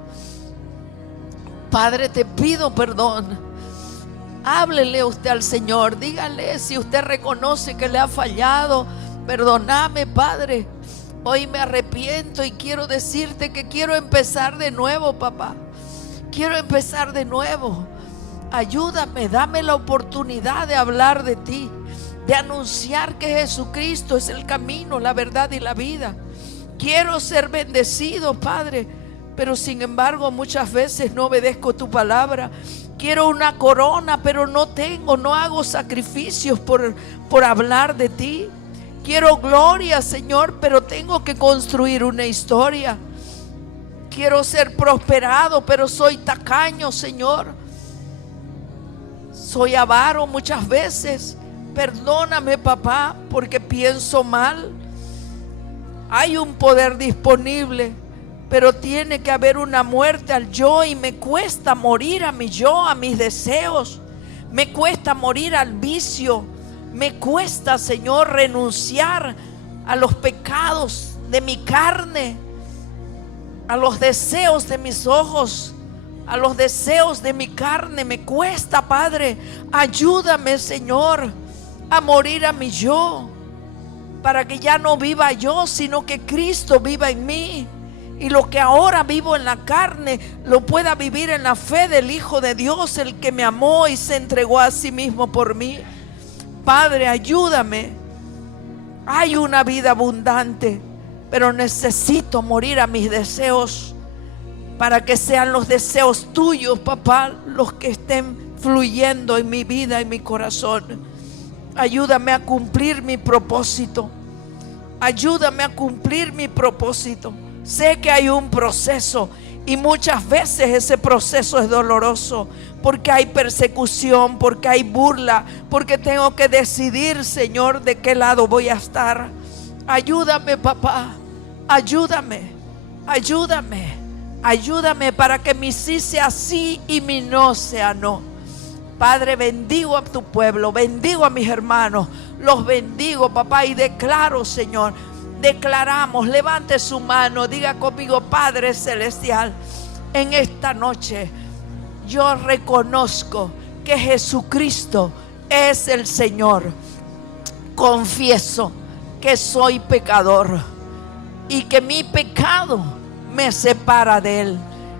Padre, te pido perdón. Háblele usted al Señor. Dígale si usted reconoce que le ha fallado. Perdóname, Padre. Hoy me arrepiento y quiero decirte que quiero empezar de nuevo, papá. Quiero empezar de nuevo. Ayúdame, dame la oportunidad de hablar de ti, de anunciar que Jesucristo es el camino, la verdad y la vida. Quiero ser bendecido, Padre, pero sin embargo muchas veces no obedezco tu palabra. Quiero una corona, pero no tengo, no hago sacrificios por hablar de ti. Quiero gloria, Señor, pero tengo que construir una historia. Quiero ser prosperado, pero soy tacaño, Señor. Soy avaro muchas veces. Perdóname, papá, porque pienso mal. Hay un poder disponible, pero tiene que haber una muerte al yo, y me cuesta morir a mi yo, a mis deseos. Me cuesta morir al vicio. Me cuesta, Señor, renunciar a los pecados de mi carne, a los deseos de mis ojos, a los deseos de mi carne. Me cuesta, Padre. Ayúdame, Señor, a morir a mi yo, para que ya no viva yo, sino que Cristo viva en mí. Y lo que ahora vivo en la carne lo pueda vivir en la fe del Hijo de Dios, el que me amó y se entregó a sí mismo por mí. Padre, ayúdame. Hay una vida abundante, pero necesito morir a mis deseos para que sean los deseos tuyos, papá, los que estén fluyendo en mi vida, en mi corazón. Ayúdame a cumplir mi propósito. Ayúdame a cumplir mi propósito. Sé que hay un proceso y muchas veces ese proceso es doloroso, porque hay persecución, porque hay burla, porque tengo que decidir, Señor, de qué lado voy a estar. Ayúdame, papá. Ayúdame. Ayúdame. Ayúdame para que mi sí sea sí y mi no sea no. Padre, bendigo a tu pueblo, bendigo a mis hermanos, los bendigo, papá, y declaro, Señor, declaramos, levante su mano, diga conmigo: Padre celestial, en esta noche yo reconozco que Jesucristo es el Señor. Confieso que soy pecador y que mi pecado me separa de Él.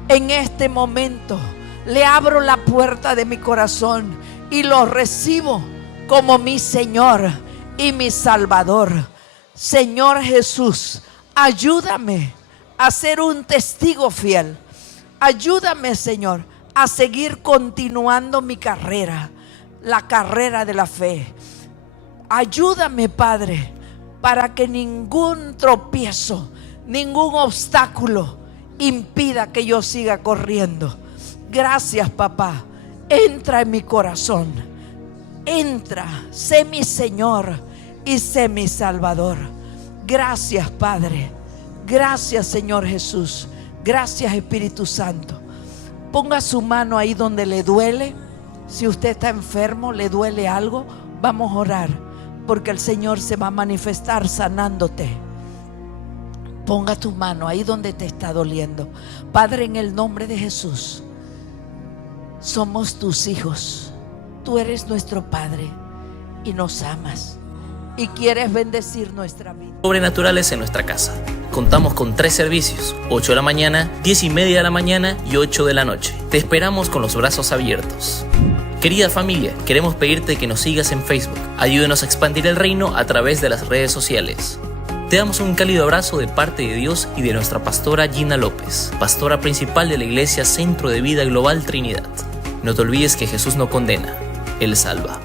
En este momento le abro la puerta de mi corazón y lo recibo como mi Señor y mi Salvador. Señor Jesús, ayúdame a ser un testigo fiel. Ayúdame, Señor, a seguir continuando mi carrera, la carrera de la fe. Ayúdame, Padre, para que ningún tropiezo, ningún obstáculo impida que yo siga corriendo. Gracias, papá. Entra en mi corazón. Entra, sé mi Señor y sé mi Salvador. Gracias, Padre. Gracias, Señor Jesús. Gracias, Espíritu Santo. Ponga su mano ahí donde le duele. Si usted está enfermo, le duele algo, vamos a orar, porque el Señor se va a manifestar sanándote. Ponga tu mano ahí donde te está doliendo. Padre, en el nombre de Jesús, somos tus hijos. Tú eres nuestro Padre y nos amas y quieres bendecir nuestra vida. Sobrenaturales en nuestra casa. Contamos con 3 servicios, 8 de la mañana, 10:30 de la mañana y 8 de la noche. Te esperamos con los brazos abiertos. Querida familia, queremos pedirte que nos sigas en Facebook. Ayúdenos a expandir el reino a través de las redes sociales. Te damos un cálido abrazo de parte de Dios y de nuestra pastora Gina López, pastora principal de la Iglesia Centro de Vida Global Trinidad. No te olvides que Jesús no condena, Él salva.